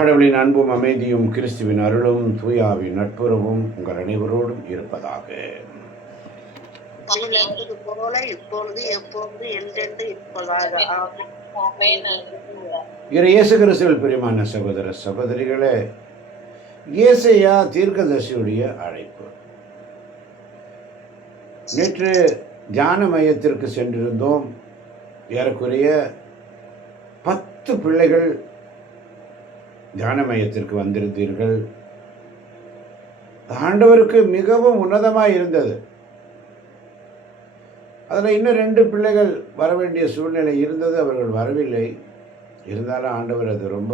கடவுளின் அன்பும் அமைதியும் கிறிஸ்துவின் அருளும் தூயாவின் நட்புறவும் உங்கள் அனைவரோடும் இருப்பதாக. இயேசு கிறிஸ்துவில் பிரியமான சகோதர சகோதரிகளே, ஏசாயா தீர்க்கதரிசியுடைய அழைப்பு. நேற்று தியான மையத்திற்கு சென்றிருந்தோம். ஏறக்குறைய 10 பிள்ளைகள் தியான மையத்திற்கு வந்திருந்தீர்கள். ஆண்டவருக்கு மிகவும் உன்னதமாக இருந்தது. அதில் இன்னும் 2 பிள்ளைகள் வர வேண்டிய சூழ்நிலை இருந்தது, அவர்கள் வரவில்லை. இருந்தாலும் ஆண்டவர் அது ரொம்ப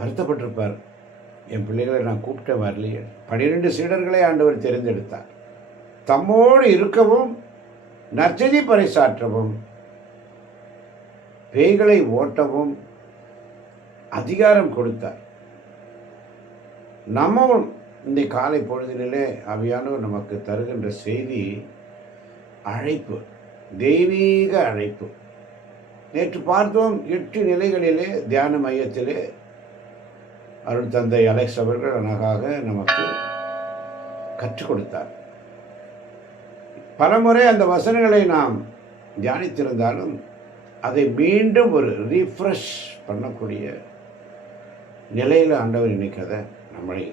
வருத்தப்பட்டிருப்பார். என் பிள்ளைகளை நான் கூப்பிட்ட வரலையே. 12 சீடர்களை ஆண்டவர் தெரிந்தெடுத்தார். தம்மோடு இருக்கவும், நற்செய்தி பறைசாற்றவும், பேய்களை ஓட்டவும் அதிகாரம் கொடுத்தார். நம்மவும் இந்த காலை பொழுதிலே ஆவியானவர் நமக்கு தருகின்ற செய்தி அழைப்பு, தெய்வீக அழைப்பு. நேற்று பார்த்தோம், 8 நிலைகளிலே தியான மையத்திலே அருள் தந்தை அலெக்ஸ் அவர்கள் அழகாக நமக்கு கற்றுக் கொடுத்தார். பலமுறை அந்த வசனங்களை நாம் தியானித்திருந்தாலும் அதை மீண்டும் ஒரு ரீஃப்ரெஷ் பண்ணக்கூடிய நிலையில் ஆண்டவர் இன்னைக்கு அதை நம்மளை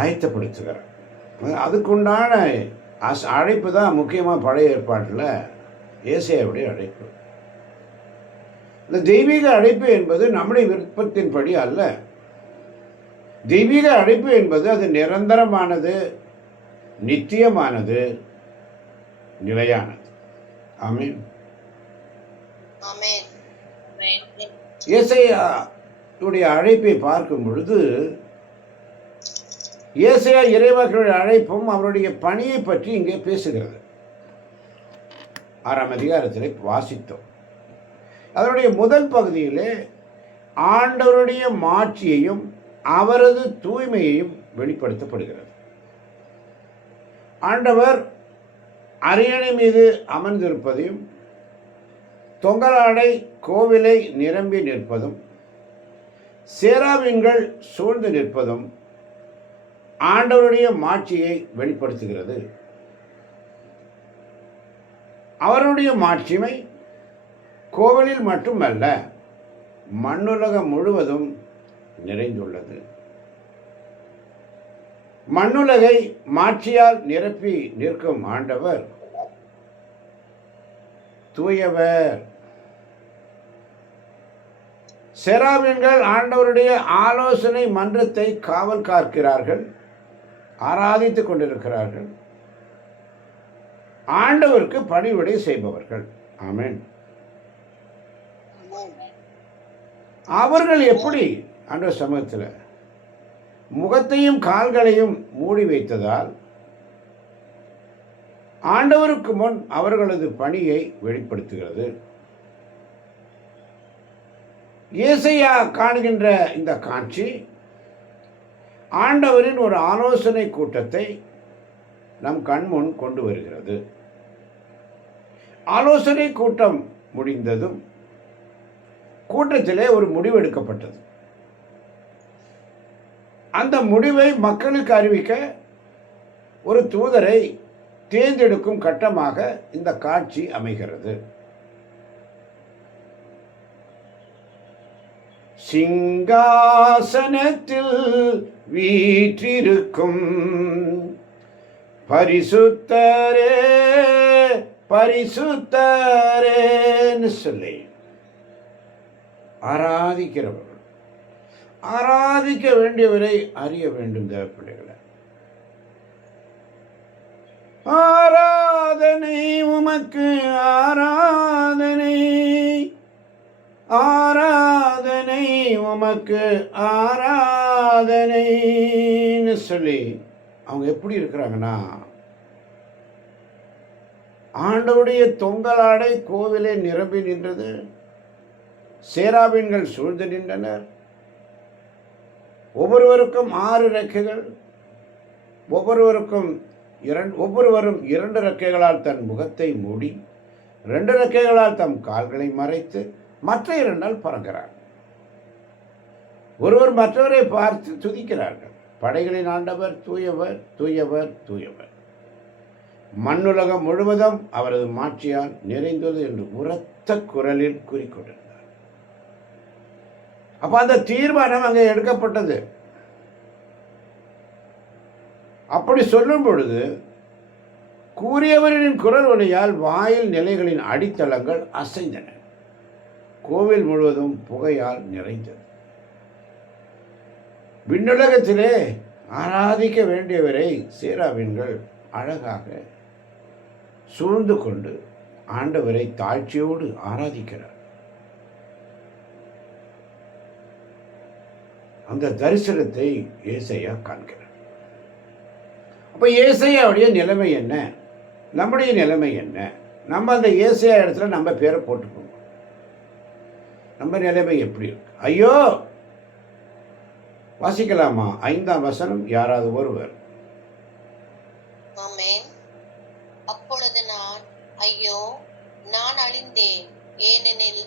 ஆயத்தப்படுத்துகிறார். அதுக்குண்டான அழைப்பு தான் முக்கியமாக பழைய ஏற்பாட்டில் ஏசாயாவுடைய அழைப்பு. இந்த தெய்வீக அழைப்பு என்பது நம்முடைய விருப்பத்தின்படி அல்ல. தெய்வீக அழைப்பு என்பது அது நிரந்தரமானது, நித்தியமானது, நிலையானது. ஆமென். ஏசாயாவுடைய அழைப்பை பார்க்கும் பொழுது ஏசாயா இறைவாக்கினுடைய அழைப்பும் அவருடைய பணியை பற்றி இங்கே பேசுகிறது. 6ஆம் அதிகாரத்தில் வாசித்தோம். அதனுடைய முதல் பகுதியிலே ஆண்டவருடைய மாட்சியையும் அவரது தூய்மையையும் வெளிப்படுத்தப்படுகிறது. ஆண்டவர் அரியணை மீது அமர்ந்திருப்பதையும், தொங்கலாடை கோவிலை நிரம்பி நிற்பதும், சேராபீன்கள் சூழ்ந்து நிற்பதும் ஆண்டவருடைய மாட்சியை வெளிப்படுத்துகிறது. அவருடைய மாட்சிமை கோவிலில் மட்டுமல்ல, மண்ணுலகம் முழுவதும் நிறைந்துள்ளது. மண்ணுலகை மாட்சியால் நிரப்பி நிற்கும் ஆண்டவர் தூயவர். செராபீன்கள் ஆண்டவருடைய ஆலோசனை மன்றத்தை காவல் காக்கிறார்கள், ஆராதித்துக் கொண்டிருக்கிறார்கள், ஆண்டவருக்கு பணிவிடை செய்பவர்கள். ஆமென். அவர்கள் எப்படி ஆண்டவர் சமூகத்தில் முகத்தையும் கால்களையும் மூடி வைத்ததால் ஆண்டவருக்கு முன் அவர்களது பணியை வெளிப்படுத்துகிறது. ஏசாயா காணுகின்ற இந்த காட்சி ஆண்டவரின் ஒரு ஆலோசனை கூட்டத்தை நம் கண்முன் கொண்டு வருகிறது. ஆலோசனை கூட்டம் முடிந்ததும் கூட்டத்திலே ஒரு முடிவு எடுக்கப்பட்டது. அந்த முடிவை மக்களுக்கு அறிவிக்க ஒரு தூதரை தேர்ந்தெடுக்கும் கட்டமாக இந்த காட்சி அமைகிறது. சிங்காசனத்தில் வீற்றிருக்கும் பரிசுத்தரே பரிசுத்தரேன்னு சொல்லி ஆராதிக்கிறவர்கள், ஆராதிக்க வேண்டியவரை அறிய வேண்டும். தேவப்பிள்ளைகளை, ஆராதனை உமக்கு, ஆராதனை, ஆராதனை உமக்கு, ஆராதனைன்னு சொல்லி அவங்க எப்படி இருக்கிறாங்கன்னா, ஆண்டவருடைய தொங்கலாடை கோவிலை நிரம்பி நின்றது, சேராபீன்கள் சூழ்ந்து நின்றனர். ஒவ்வொருவருக்கும் 6 ரெக்கைகள், ஒவ்வொருவரும் 2 ரெக்கைகளால் தன் முகத்தை மூடி, 2 ரெக்கைகளால் தம் கால்களை மறைத்து, மற்ற 2 நாள் பறக்கிறார். ஒருவர் மற்றவரை பார்த்து துதிக்கிறார்கள். படைகளின் ஆண்டவர் தூயவர், தூயவர், தூயவர். மண்ணுலகம் முழுவதும் அவரது மாட்சியால் நிறைந்தது என்று உரத்த குரலில் கூறிக்கொண்டிருந்தார். அப்ப அந்த தீர்மானம் அங்கே எடுக்கப்பட்டது. அப்படி சொல்லும் பொழுது கூறியவரின் குரல் ஒலியால் வாயில் நிலைகளின் அடித்தளங்கள் அசைந்தன. கோவில் முழுவதும் புகையால் நிறைந்தது. விண்ணுலகத்திலே ஆராதிக்க வேண்டியவரை சேராவின்கள் அழகாக சூழ்ந்து கொண்டு ஆண்டவரை தாழ்ச்சியோடு ஆராதிக்கிறார். அந்த தரிசனத்தை ஏசாயா காண்கிறார். அப்ப ஏசாயாவுடைய நிலைமை என்ன, நம்முடைய நிலைமை என்ன? நம்ம அந்த ஏசாயா இடத்துல நம்ம பேரை போட்டுக்கோங்க. நம்ம நிலைமை எப்படி இருக்கு? ஐயோ, வாசிக்கலாமா? 5ஆம் வசனம் யாராவது ஒருவர். அப்பொழுது நான், ஐயோ நான் அழிந்தேன், ஏனெனில்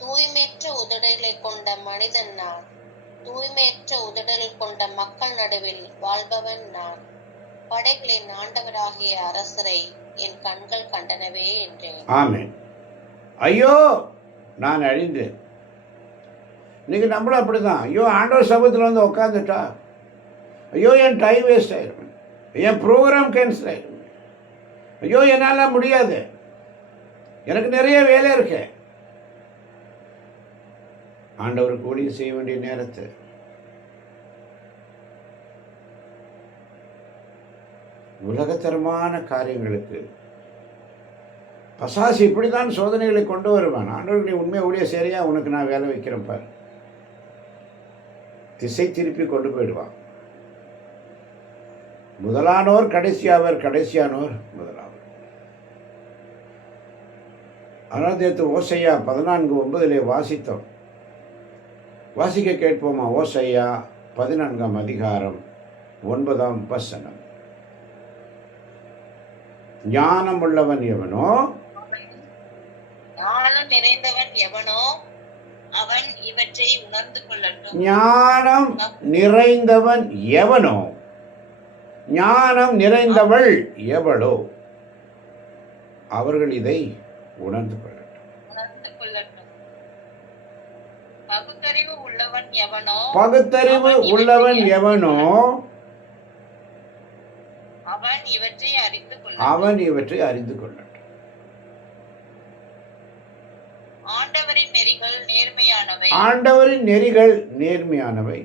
தூய்மையற்ற உதடுகளை கொண்ட மனிதன் நான், தூய்மையற்ற உதடுகள் கொண்ட மக்கள் நடுவில் வாழ்பவன் நான். படைகளின் ஆண்டவராகிய அரசரை என் கண்கள் கண்டனவே என்றேன். ஆமென். ஐயோ நான் அழிந்தேன். இன்னைக்கு நம்மளும் அப்படிதான். ஐயோ, ஆண்டவர் சபத்தில் வந்து உட்காந்துட்டா, ஐயோ என் டைம் வேஸ்ட் ஆயிடும், என் ப்ரோக்ராம் கேன்சல் ஆயிடும், ஐயோ என்னால் முடியாது, எனக்கு நிறைய வேலை இருக்கு. ஆண்டவருக்கு ஊழியம் செய்ய வேண்டிய நேரத்தை உலகத்தரமான காரியங்களுக்கு பசாசி இப்படிதான் சோதனைகளை கொண்டு வருவான். ஆண்டவருக்கு நீ உண்மையை ஊழியம் சரியா, உனக்கு நான் வேலை வைக்கிறேன் பார், திசை திருப்பி கொண்டு போயிடுவான். முதலானோர் கடைசியாவர், கடைசியானோர் முதலாவர். அனாதேத்து ஓசையா 14:9 வாசித்தோம். வாசிக்க கேட்போமா? ஓசையா 14ஆம் அதிகாரம் 9ஆம் வசனம். ஞானம் உள்ளவன் எவனோ, ஞானம் நிறைந்தவன் எவனோ அவன் இவற்றை உணர்ந்து கொள்ளட்டும். ஞானம் நிறைந்தவன் எவனோ, ஞானம் நிறைந்தவள் எவளோ அவர்கள் இதை உணர்ந்து கொள்ளட்டும். பகுத்தறிவு உள்ளவன் எவனோ, பகுத்தறிவு உள்ளவன் எவனோ அவன் இவற்றை அறிந்து கொள்ளட்டும். ஆண்டவரின் நெறிகள் நேர்மையானவை, ஆண்டவரின் நெறிகள் நேர்மையானவை,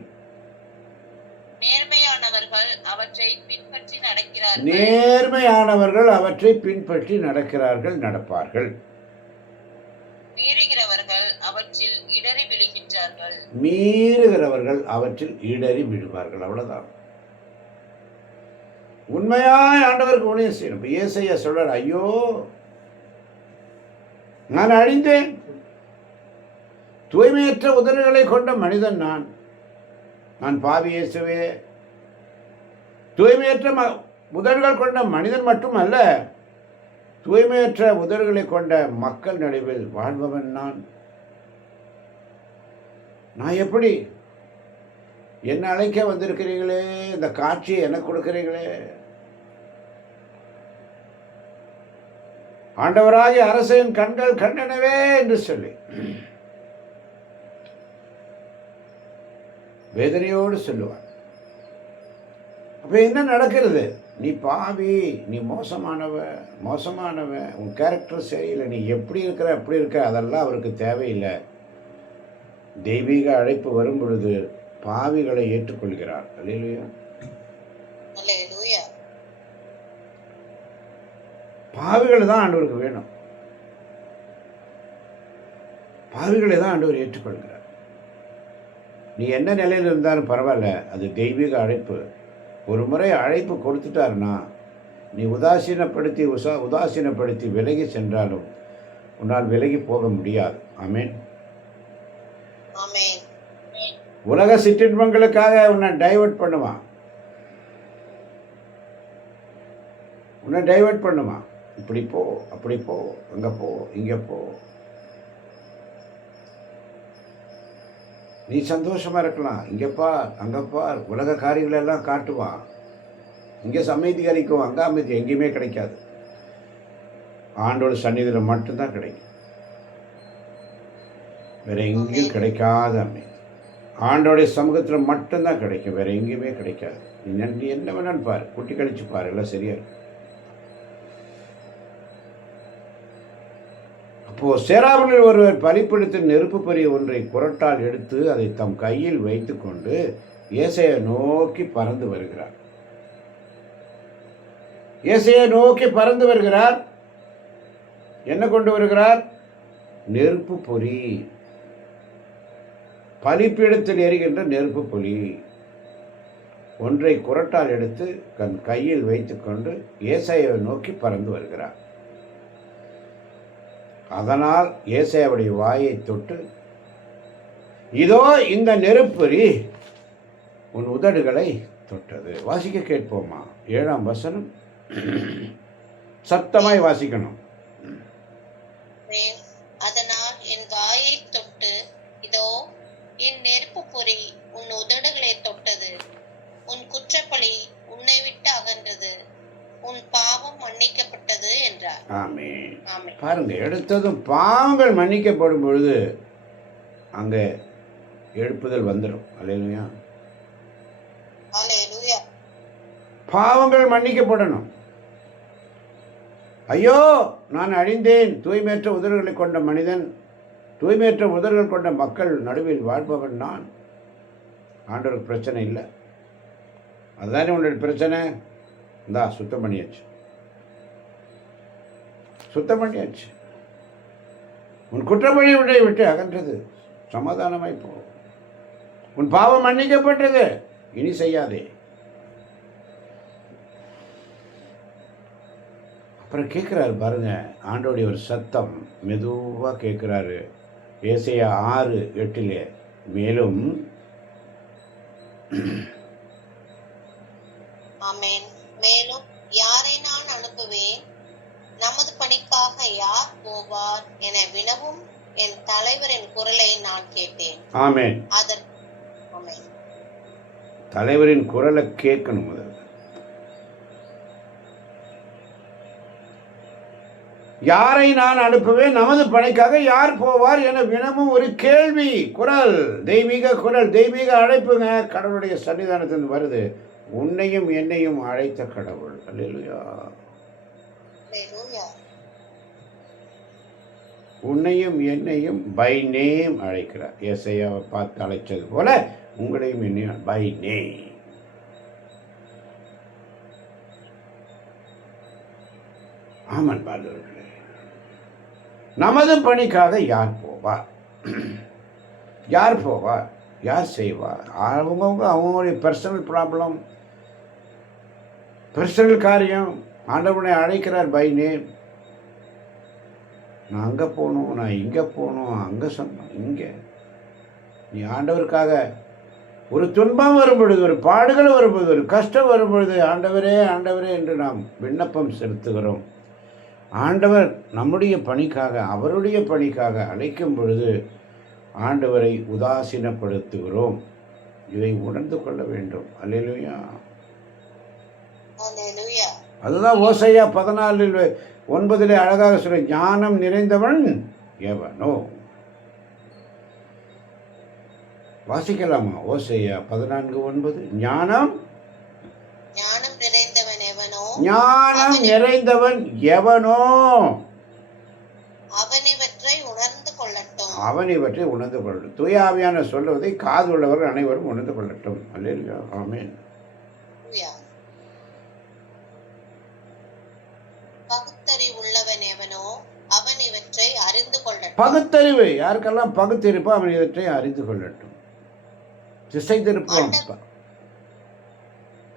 நேர்மையானவர்கள் அவற்றை பின்பற்றி நடக்கிறார்கள், நேர்மையானவர்கள் அவற்றை பின்பற்றி நடக்கிறார்கள், நடப்பார்கள். மீறுகிறவர்கள் அவற்றில் இடறி விழுகின்றார்கள், மீறுகிறவர்கள் அவற்றில் இடறி விழுவார்கள். அவ்வளவுதான். உண்மையாய் ஆண்டவருக்கு ஊழியம் செய்யணும். இப்போ ஏசாயா சொல்றார், ஐயோ நான் அழிந்தேன், தூய்மையற்ற உதடுகளை கொண்ட மனிதன் நான், நான் பாவி இயேசுவே. தூய்மையற்ற உதடுகள் கொண்ட மனிதன் மட்டுமல்ல, தூய்மையற்ற உதடுகளை கொண்ட மக்கள் நடுவில் வாழ்பவன் நான். நான் எப்படி? என்ன அழைக்க வந்திருக்கிறீங்களே, இந்த காட்சியை எனக்கு கொடுக்கிறீங்களே, ஆண்டவராகிய அரசின் கண்கள் கண்டனவே என்று சொல்லி வேதனையோடு சொல்லுவார். அப்ப என்ன நடக்கிறது? நீ பாவி, நீ மோசமானவ, உன் கேரக்டர் சரியில்லை, நீ எப்படி இருக்கிற அப்படி இருக்க, அதெல்லாம் அவருக்கு தேவையில்லை. தெய்வீக அழைப்பு வரும் பொழுது பாவிகளை ஏற்றுக்கொள்கிறார். அல்லேலூயா. பாவிகளை தான் ஆண்டவருக்கு வேணும், பாவிகளை தான் ஆண்டவர் ஏற்றுக்கொள்கிறார். நீ என்ன நிலையில் இருந்தாலும் பரவாயில்ல, அது தெய்வீக அழைப்பு. ஒரு முறை அழைப்பு கொடுத்துட்டாருன்னா நீ உதாசீனப்படுத்தி விலகி சென்றாலும் உன்னால் விலகி போக முடியாது. ஆமென். உலக சிற்றின்பங்களுக்காக உன்னை டைவர்ட் பண்ணுவான், இப்படி போ, அப்படி போ, அங்கே போ, இங்கே போ. நீ சந்தோஷமாக இருக்கலாம். இங்கே பார், அங்கே பார், உலக காரியங்களெல்லாம் காட்டுவான். இங்கே அமைதி கிடைக்கும், அங்கே அமைதி எங்கேயுமே கிடைக்காது. ஆண்டோட சந்நிதியில் மட்டும்தான் கிடைக்கும். வேற எங்கேயும் கிடைக்காத அமைதி ஆண்டோடைய சமூகத்தில் மட்டும்தான் கிடைக்கும். வேற எங்கேயுமே கிடைக்காது. நீ என்ன வேணாலும் பாரு, குட்டி கழிச்சு பாரு, எல்லாம் சரியா இருக்கும். அப்போ சேராபில் ஒருவர் பலிப்பிடித்து நெருப்பு பொரிய ஒன்றை குரட்டால் எடுத்து அதை தம் கையில் வைத்து கொண்டு ஏசையை நோக்கி பறந்து வருகிறார். ஏசையை நோக்கி பறந்து வருகிறார். என்ன கொண்டு வருகிறார்? நெருப்பு பொறி, பலிப்பீடத்தில் எரிகின்ற நெருப்பு பொறி ஒன்றை குரட்டால் எடுத்து தன் கையில் வைத்துக்கொண்டு ஏசாயை நோக்கி பறந்து வருகிறார். அதனால் ஏசாயாவுடைய வாயை தொட்டு, இதோ இந்த நெருப்பொறி உன் உதடுகளை தொட்டது. வாசிக்க கேட்போமா? 7ஆம் வசனம் சத்தமாய் வாசிக்கணும். அதனால் என் வாயை தொட்டு, இதோ என் நெருப்பு பொறி உன் உதடுகளை தொட்டது. உன் குற்றப்பழி உன்னை விட்டு அகன்றது, உன் பாவம் மன்னிக்கப்பட்டது என்றார். ஆமென். பாருங்க, எடுத்ததும் பாவங்கள் மன்னிக்கப்படும் பொழுது அங்கே எழுப்புதல் வந்துடும். அல்லேலூயா. அல்லேலூயா. பாவங்கள் மன்னிக்கப்படணும். ஐயோ நான் அழிந்தேன், தூய்மையற்ற உதடுகளை கொண்ட மனிதன், தூய்மையற்ற உதடுகள் கொண்ட மக்கள் நடுவில் வாழ்பவன் நான். ஆண்டவருக்கு பிரச்சனை இல்லை. அதுதானே உன்னுடைய பிரச்சனை. இந்தா சுத்தம் பண்ணியாச்சு, சுத்தம் பண்ணியாச்சு. உன் குற்றப்பழி உன்னை விட்டு அகன்றது, சமாதானமாய் போ. உன் பாவம் மன்னிக்கப்பட்டது, இனி செய்யாதே. அப்புறம் கேட்குறாரு பாருங்க, ஆண்டோடைய ஒரு சத்தம் மெதுவாக கேட்குறாரு. ஏசாயா 6:8 மேலும் ஆமென். மேலும் யாரை நான் அனுப்புவேன், நமது பணிக்காக யார் போவார் என வினவும் என் தலைவரின் குரலை நான் கேட்டேன். ஆமென். ஆமென். தலைவரின் குரலை கேட்கணும். முதல்ல யாரை நான் அனுப்புவேன், நமது பணிக்காக யார் போவார் என வினவும் ஒரு கேள்வி குரல், தெய்வீக குரல், தெய்வீக அழைப்புங்க. கடவுளுடைய சன்னிதானத்திலிருந்து வருது. உன்னையும் என்னையும் அழைத்த கடவுள். அல்லேலூயா. உன்னையும் என்னையும் பை நேம் அழைக்கிறார். ஏசாயாவை பார்த்து அழைச்சது போல உங்களையும் என்னையும் பை நேம். ஆமன் பாலவர்களே, நமது பணிக்காக யார் போவார், யார் போவார், யார் செய்வார்? அவங்களுடைய பர்சனல் ப்ராப்ளம், பர்சனல் காரியம். ஆண்டவனை அழைக்கிறார் பை நேம். நான் அங்கே போகணும், நான் இங்கே போகணும், அங்கே சொன்னோம், இங்கே. நீ ஆண்டவருக்காக ஒரு துன்பம் வரும்பொழுது, ஒரு பாடுகள் வரும்பொழுது, ஒரு கஷ்டம் வரும்பொழுது, ஆண்டவரே ஆண்டவரே என்று நாம் விண்ணப்பம் செலுத்துகிறோம். ஆண்டவர் நம்முடைய பணிக்காக, அவருடைய பணிக்காக அழைக்கும் பொழுது ஆண்டவரை உதாசீனப்படுத்துகிறோம். இதை உணர்ந்து கொள்ள வேண்டும். அல்லேலூயா. அதுதான் ஓசையா 14:9 அழகாக சொல்ல, ஞானம் நிறைந்தவன் எவனோ. வாசிக்கலாமா? ஓசையா 14:9. ஞானம் நிறைந்தவன் எவனோ, ஞானம் நிறைந்தவன் எவனோ அவன் இவற்றை உணர்ந்து கொள்ளட்டும். அவன் இவற்றை உணர்ந்து கொள்ளட்டும். தூய ஆவியான சொல்வதை காது உள்ளவர்கள் அனைவரும் உணர்ந்து கொள்ளட்டும். அல்லேலூயா. ஆமென். பகுத்தறிவு உள்ளவன் எவனோ அவன் இவற்றை அறிந்து கொள்ளட்டும். பகுத்தறிவு யாருக்கெல்லாம் பகுத்தறிப்போ அவன் இவற்றை அறிந்து கொள்ளட்டும். திசை திருப்புவான்,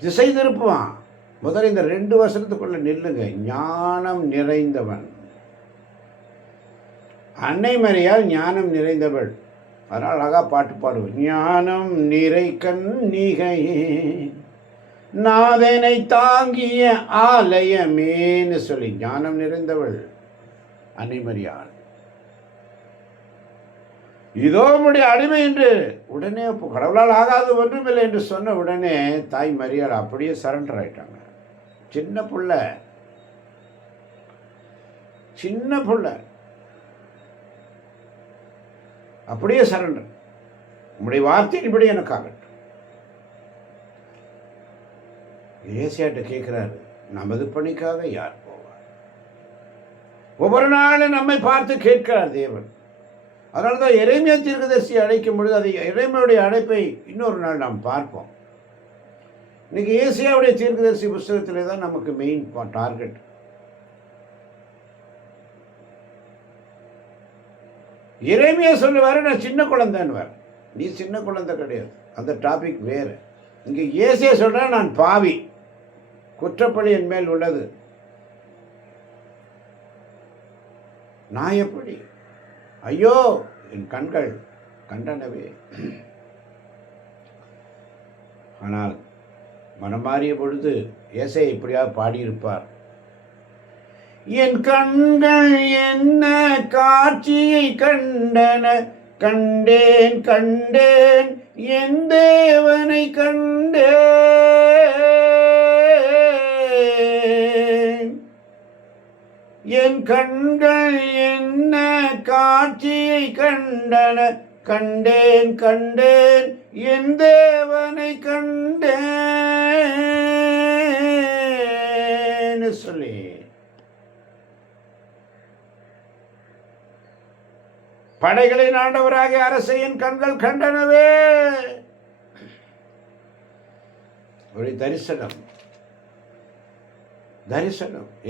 திசை திருப்புவான். முதல்ல இந்த 2 வசனத்துக்குள்ள நில்லுங்க. ஞானம் நிறைந்தவன். அன்னை மரியாள் ஞானம் நிறைந்தவள். அதனால் அழகா பாட்டு பாடுவோம். ஞானம் நிறை கன்னிகையே, நாதனை தாங்கிய ஆலயமேன்னு சொல்லி ஞானம் நிறைந்தவள் அன்னை மரியாள். இதோ உம்முடைய அடிமை என்று உடனே கடவுளால் ஆகாது ஒன்றுமில்லை என்று சொன்ன உடனே தாய் மரியாள் அப்படியே சரண்டர் ஆயிட்டாங்க. சின்ன புள்ள அப்படியே சரண்டர். உம்முடைய வார்த்தையின்படி எனக்கு ஆகட்டும். ஏசாயாட்ட கேட்கிறாரு, நமது பணிக்காக யார் போவார்? ஒவ்வொரு நாளும் நம்மை பார்த்து கேட்கிறார் தேவன். அதனால தான் எரேமியா தீர்க்கதரிசி அழைக்கும் பொழுது அதை எரேமியாவுடைய அழைப்பை இன்னொரு நாள் நாம் பார்ப்போம். இன்னைக்கு ஏசாயாவுடைய தீர்க்கதரிசி புஸ்தகத்திலே தான் நமக்கு மெயின் டார்கெட். எரேமியா சொல்லுவாரு, நான் சின்ன குழந்தைன்னுவார். நீ சின்ன குழந்தை கிடையாது, அந்த டாபிக் வேறு. இங்கே ஏசாயா சொல்ற, நான் பாவி, குற்றப்பழி என் மேல் உள்ளது, நான் எப்படி, ஐயோ என் கண்கள் கண்டனவே. ஆனால் மனம் மாறிய பொழுது ஏசாயா இப்படியாக பாடியிருப்பார், என் கண்கள் என்ன காட்சியை கண்டன, கண்டேன் கண்டேன் என் தேவனை கண்டேன். என் கண்கள் என்ன காட்சியை கண்டன, கண்டேன் கண்டேன் என் தேவனை கண்டேன் சொல்லி படைகளின் ஆண்டவராகிய அரசை என் கண்கள் கண்டனவே. ஒரு தரிசனம்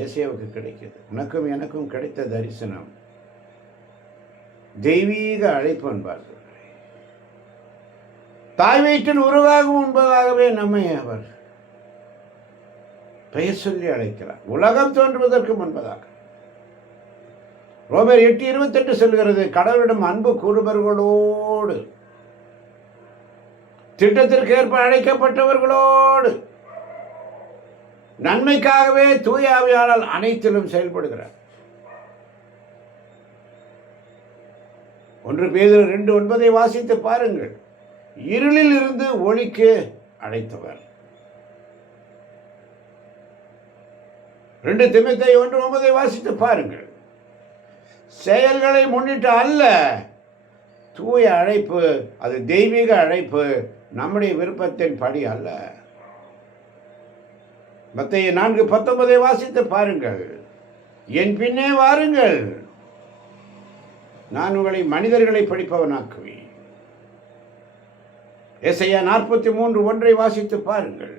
ஏசாயாவுக்கு கிடைக்கிறது. உனக்கும் எனக்கும் கிடைத்த தரிசனம் தெய்வீக அழைப்பு என்பார்கள். தாய் வயிற்றில் உருவாகும் முன்பதாகவே நம்மை அவர் பெயர் சொல்லி அழைக்கிறார், உலகம் தோன்றுவதற்கு முன்பதாக. ரோமர் 8:28 சொல்கிறது, கடவுளிடம் அன்பு கூறுபவர்களோடு, திட்டத்திற்கு ஏற்ப அழைக்கப்பட்டவர்களோடு, நன்மைக்காகவே தூய ஆவியானவர் அனைத்திலும் செயல்படுகிறார். 1 பேதுரு 2:9 வாசித்து பாருங்கள். இருளில் இருந்து ஒளிக்கு அழைத்தவர். 2 தீமோத்தேயு 1:9 வாசித்து பாருங்கள். செயல்களை முன்னிட்டு அல்ல, தூய அழைப்பு, அது தெய்வீக அழைப்பு, நம்முடைய விருப்பத்தின் படி அல்ல. மத்தேயு 4:19 வாசித்து பாருங்கள். என் பின்னே வாருங்கள், நான் உங்களை மனிதர்களை படிப்பவனாக்குவேன். ஏசாயா 43:1 வாசித்து பாருங்கள்.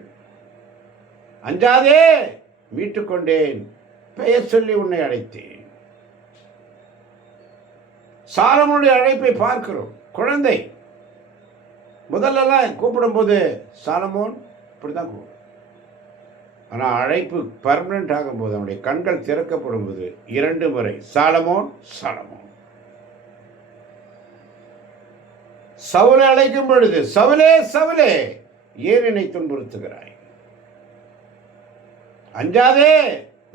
அஞ்சாதே, மீட்டுக்கொண்டேன், பெயர் சொல்லி உன்னை அழைத்தேன். சாலமோனுடைய அழைப்பை பார்க்கிறோம். குழந்தை முதல்லலாம் கூப்பிடும்போது சாலமோன் இப்படிதான் கூப்பிடும். ஆனால் அழைப்பு பர்மனன்ட் ஆகும்போது, அவனுடைய கண்கள் திறக்கப்படும் போது 2 முறை சாலமோன் சாலமோன். சவுலை அழைக்கும் பொழுது, சவுலே சவுலே ஏன் என்னை துன்புறுத்துகிறாய், அஞ்சாதே,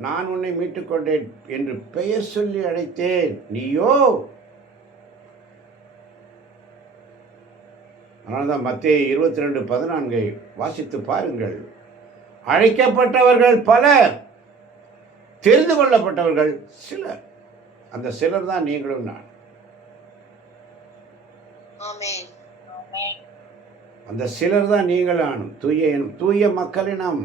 நான் உன்னை மீட்டுக்கொண்டேன் என்று பெயர் சொல்லி அழைத்தேன், நீயோ. அதனால்தான் மத்தேயு 22:14 வாசித்து பாருங்கள். அழைக்கப்பட்டவர்கள் பலர், தெரிந்து கொள்ளப்பட்டவர்கள் சிலர். அந்த சிலர் தான் நீங்களும் நான். அந்த சிலர் தான் நீங்கள் நானும், தூய மக்களினம்.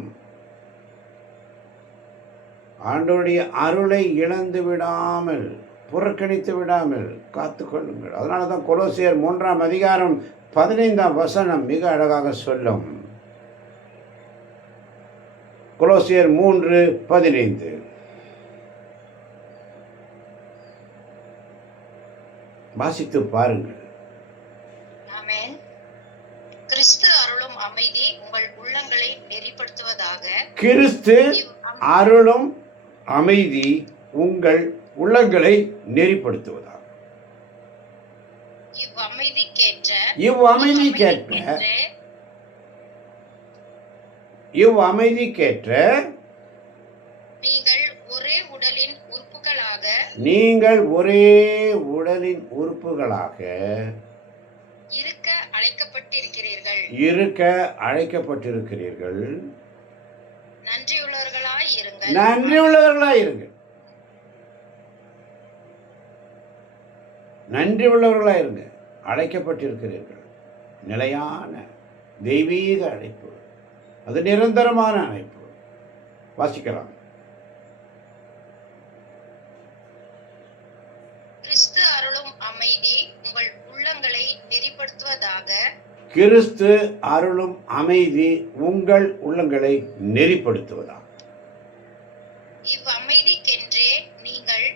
ஆண்டவருடைய அருளை இழந்து விடாமல், புறக்கணித்து விடாமல் காத்து கொள்ளுங்கள். அதனால தான் கொலோசியர் 3:15 மிக அழகாக சொல்லும். கொலோசியர் 3:15 வாசித்து பாருங்கள். கிறிஸ்து அருளும் அமைதி உங்கள் உள்ளங்களை நெறிப்படுத்துவதாக. கிறிஸ்து அருளும் அமைதி உங்கள் உள்ளங்களை நெறிப்படுத்துவதாக. இவ்வமைதிக்கேற்ற நீங்கள் ஒரே உடலின் உறுப்புகளாக நீங்கள் ஒரே உடலின் உறுப்புகளாக இருக்க அழைக்கப்பட்டிருக்கிறீர்கள். இருக்க அழைக்கப்பட்டிருக்கிறீர்கள். நன்றியுள்ளவர்களாய் இருங்கள். நன்றி உள்ளவர்களாய் இருங்கள். நன்றி உள்ளவர்களாக இருங்க. அழைக்கப்பட்டிருக்கிறீர்கள். நிலையான தெய்வீக அழைப்பு, அது நிரந்தரமான அழைப்பு. வாசிக்கலாம். கிறிஸ்து அருளும் அமைதி உங்கள் உள்ளங்களை நெறிப்படுத்துவதாக. கிறிஸ்து அருளும் அமைதி உங்கள் உள்ளங்களை நெறிப்படுத்துவதாக. இவ்வமைதிக்கென்றே நீங்கள்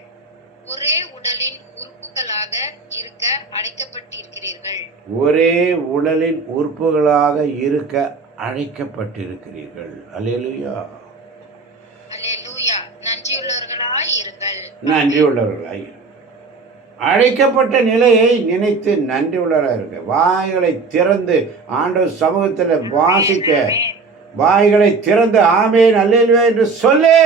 ஒரே உடலின் உறுப்புகளாக இருக்க அழைக்கப்பட்டிருக்கிறீர்கள். ஒரே உடலின் உறுப்புகளாக இருக்க அழைக்கப்பட்டிருக்கிறீர்கள். அல்லேலூயா. அல்லேலூயா. நன்றியுள்ளவர்களாய் இருங்கள். நன்றி உள்ளவர்களாய் இருங்கள். அழைக்கப்பட்ட நிலையை நினைத்து நன்றி உள்ளவராக இருங்க. வாய்களை திறந்து ஆண்டவர் சமூகத்தில் வாசிக்க, வாய்களை திறந்து ஆமென் அல்லேலூயா என்று சொல்லு.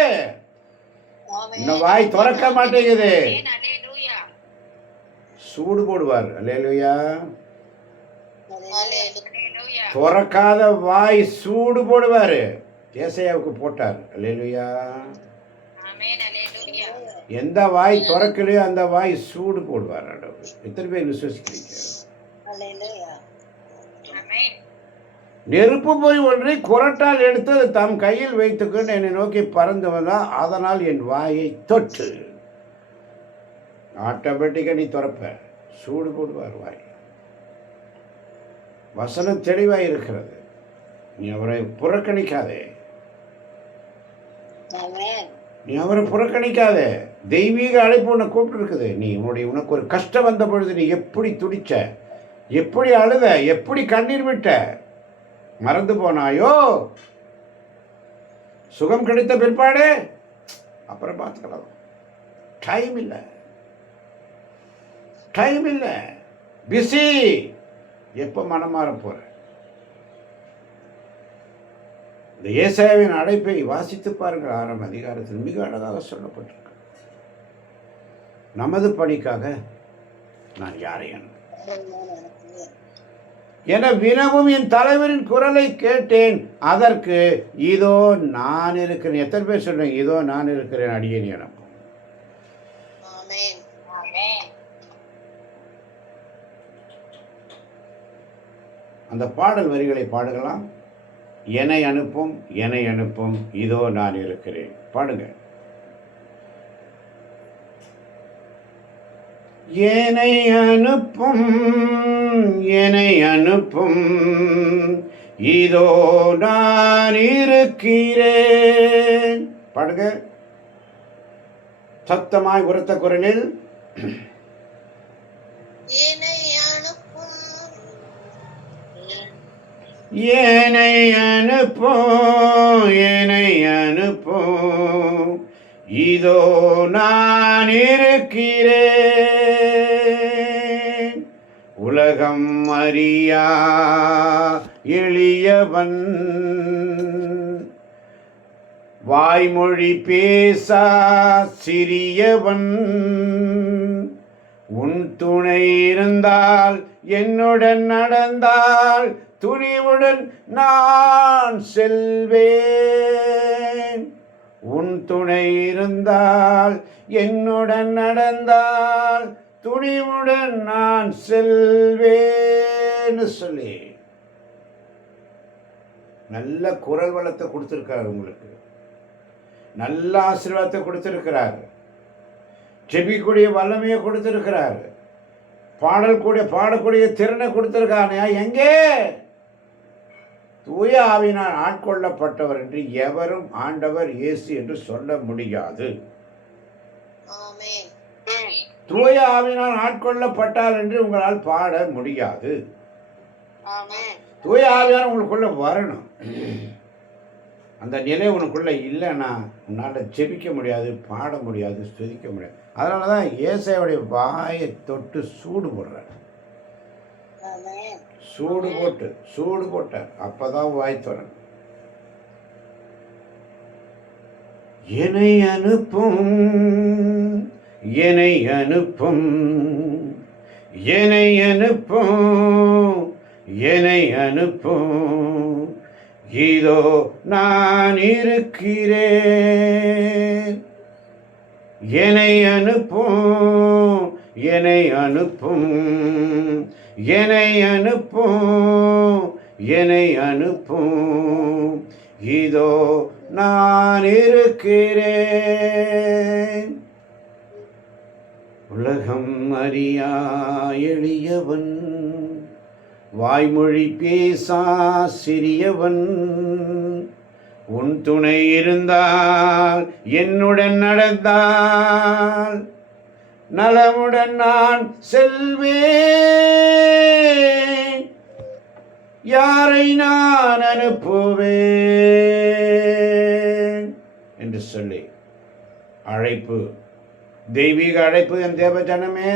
இந்த வாய் திறக்க மாட்டேங்குது. அல்லேலூயா. சூடு போடுவார். அல்லேலூயா. அல்லேலூயா. திறக்காத வாய் சூடு போடுவார். ஏசாயாவுக்கு போட்டார். அல்லேலூயா. ஆமென். அல்லேலூயா. எந்த வாய் திறக்கலையோ அந்த வாய் சூடு போடுவார் ஆண்டவர். எத்தனை பேர் விசுவசிக்கிறீங்க? அல்லேலூயா. ஆமென். நெருப்பு போய் ஒன்றை குரட்டால் எடுத்து அதை தம் கையில் வைத்துக்கொண்டு என்னை நோக்கி பறந்து வந்தால் அதனால் என் வாயை தொட்டு. ஆட்டோமேட்டிக்காக நீ திறப்ப. சூடு போடுவார் வாய். வசனம் தெளிவாக இருக்கிறது. நீ அவரை புறக்கணிக்காதே. நீ அவரை புறக்கணிக்காதே. தெய்வீக அழைப்பு உன்னை கூப்பிட்டு இருக்குது. நீ உனக்கு ஒரு கஷ்டம் வந்த பொழுது நீ எப்படி துடிச்ச, எப்படி அழுத, எப்படி கண்ணீர் விட்ட, மறந்து போனாயோ? சுகம் கிடைத்த பிற்பாடு அப்புறம் பார்த்துக்கலாம். டைம் இல்லை, டைம் இல்லை, பிஸி. எப்போ மனம் மாற போற? இந்த ஏசாயாவின் அழைப்பை வாசித்து பாருங்கள். 6ஆம் அதிகாரத்தில் மிக அழகாக சொல்லப்பட்டிருக்கு. நமது பணிக்காக நான் யாரை என வினவும் என் தலைவரின் குரலை கேட்டேன். அதற்கு இதோ நான் இருக்கிறேன். எத்தனை பேர் சொல்றேன் இதோ நான் இருக்கிறேன், அடியேன் எனக்கும். அந்த பாடல் வரிகளை பாடுகலாம். என்னை அனுப்பும், என்னை அனுப்பும், இதோ நான் இருக்கிறேன். பாடுங்க. என்னை அனுப்பும், என்னை அனுப்பும், இதோ நான் இருக்கிறேன். பாடுங்க சத்தமாய் உரத்த குரலில். என்னை அனுப்பும், என்னை அனுப்பும், இதோ நான் இருக்கிறேன். உலகம் அறியா எளியவன், வாய்மொழி பேசா சிறியவன், உன் துணை இருந்தால் என்னுடன் நடந்தால் துணிவுடன் நான் செல்வேன். உன் துணை இருந்தால் என்னுடன் நடந்தால் துணிவுடன் நான் செல்வேன்னு சொல்லி நல்ல குரல் வளத்தை கொடுத்திருக்காரு. உங்களுக்கு நல்ல ஆசீர்வாதத்தை கொடுத்திருக்கிறார். ஜெபிக்கக்கூடிய வல்லமையை கொடுத்திருக்கிறார். பாடக்கூடிய திறனை கொடுத்திருக்கானே. எங்கே? தூய ஆவியினால் ஆட்கொள்ளப்பட்டவர் என்று எவரும் ஆண்டவர் இயேசு என்று சொல்ல முடியாது. தூய ஆவியினால் ஆட்கொள்ளப்பட்டார் என்று உங்களால் பாட முடியாது. தூய ஆவியார் உங்களுக்குள்ள வரணும். அந்த நிலை உனக்குள்ள இல்லைன்னா உன்னால் ஜெபிக்க முடியாது, பாட முடியாது, ஸ்துதிக்க முடியாது. அதனால தான் ஏசாயாவுடைய வாயை தொட்டு சூடு போடுறார். சூடு போட்டார். அப்பதான் வாய் திறக்கும். என்னை அனுப்பும், என்னை அனுப்பும், என்னை அனுப்பும், என்னை அனுப்பும், இதோ நான் இருக்கிறேன். என்னை அனுப்பும், என்னை அனுப்பும், என்னை அனுப்பும், என்னை அனுப்பும், இதோ நான் இருக்கிறேன். உலகம் அறியா எளியவன், வாய்மொழி பேசா சிறியவன், உன் துணை இருந்தால் என்னுடன் நடந்தால் நலமுடன் நான் செல்வேன். யாரை நான் அனுப்புவேன் என்று சொல்லி அழைப்பு, தெய்வீக அழைப்பு. என் தேவ ஜனமே,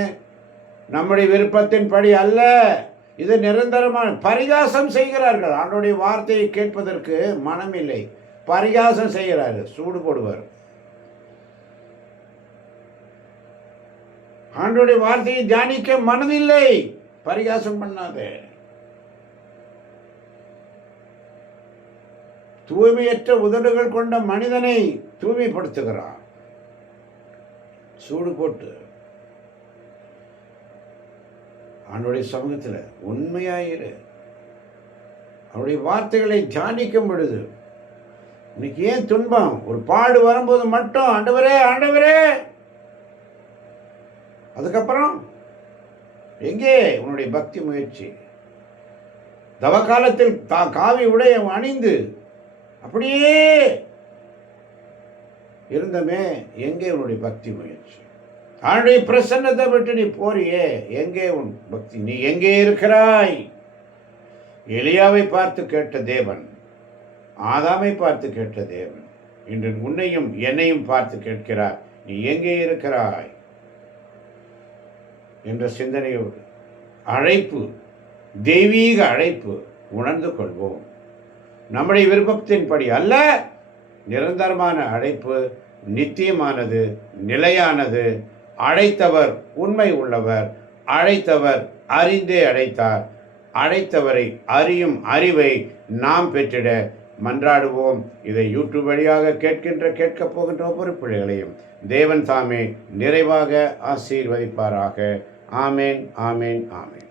நம்முடைய விருப்பத்தின்படி அல்ல, இது நிரந்தரமான. பரிகாசம் செய்கிறார்கள், ஆண்டோடைய வார்த்தையை கேட்பதற்கு மனமில்லை, பரிகாசம் செய்கிறார்கள், சூடு போடுவார். ஆண்டோடைய வார்த்தையை தியானிக்க மனதில்லை, பரிகாசம் பண்ணாதே. தூய்மையற்ற உதடுகள் கொண்ட மனிதனை தூய்மைப்படுத்துகிறான், சூடு போட்டு. அவனுடைய சமூகத்தில் உண்மையாயிரு, அவருடைய வார்த்தைகளை தியானிக்கும் பொழுது. இன்னைக்கு ஏன் துன்பம்? ஒரு பாடு வரும்போது மட்டும் ஆண்டவரே ஆண்டவரே, அதுக்கப்புறம் எங்கே உன்னுடைய பக்தி முயற்சி? தவக்காலத்தில் காவி உடைய அணிந்து அப்படியே இருந்தமே, எங்கே உன்னுடைய பக்தி முயற்சி? அவனுடைய பிரசன்னத்தை விட்டு நீ போறியே, எங்கே உன் பக்தி? நீ எங்கே இருக்கிறாய்? எலியாவை பார்த்து கேட்ட தேவன், ஆதாமை பார்த்து கேட்ட தேவன், இன்று உன்னையும் என்னையும் பார்த்து கேட்கிறார், நீ எங்கே இருக்கிறாய் என்ற சிந்தனையோடு அழைப்பு, தெய்வீக அழைப்பு உணர்ந்து கொள்வோம். நம்முடைய விருப்பத்தின்படி அல்ல, நிரந்தரமான அழைப்பு, நித்தியமானது, நிலையானது. அழைத்தவர் உண்மை உள்ளவர், அழைத்தவர் அறிந்தே அழைத்தார். அழைத்தவரை அறியும் அறிவை நாம் பெற்றிட மன்றாடுவோம். இதை யூடியூப் வழியாக கேட்கப் போகின்ற ஒவ்வொரு பிள்ளைகளையும் தேவன் தாமே நிறைவாக ஆசீர்வதிப்பாராக. ஆமேன், ஆமேன், ஆமேன்.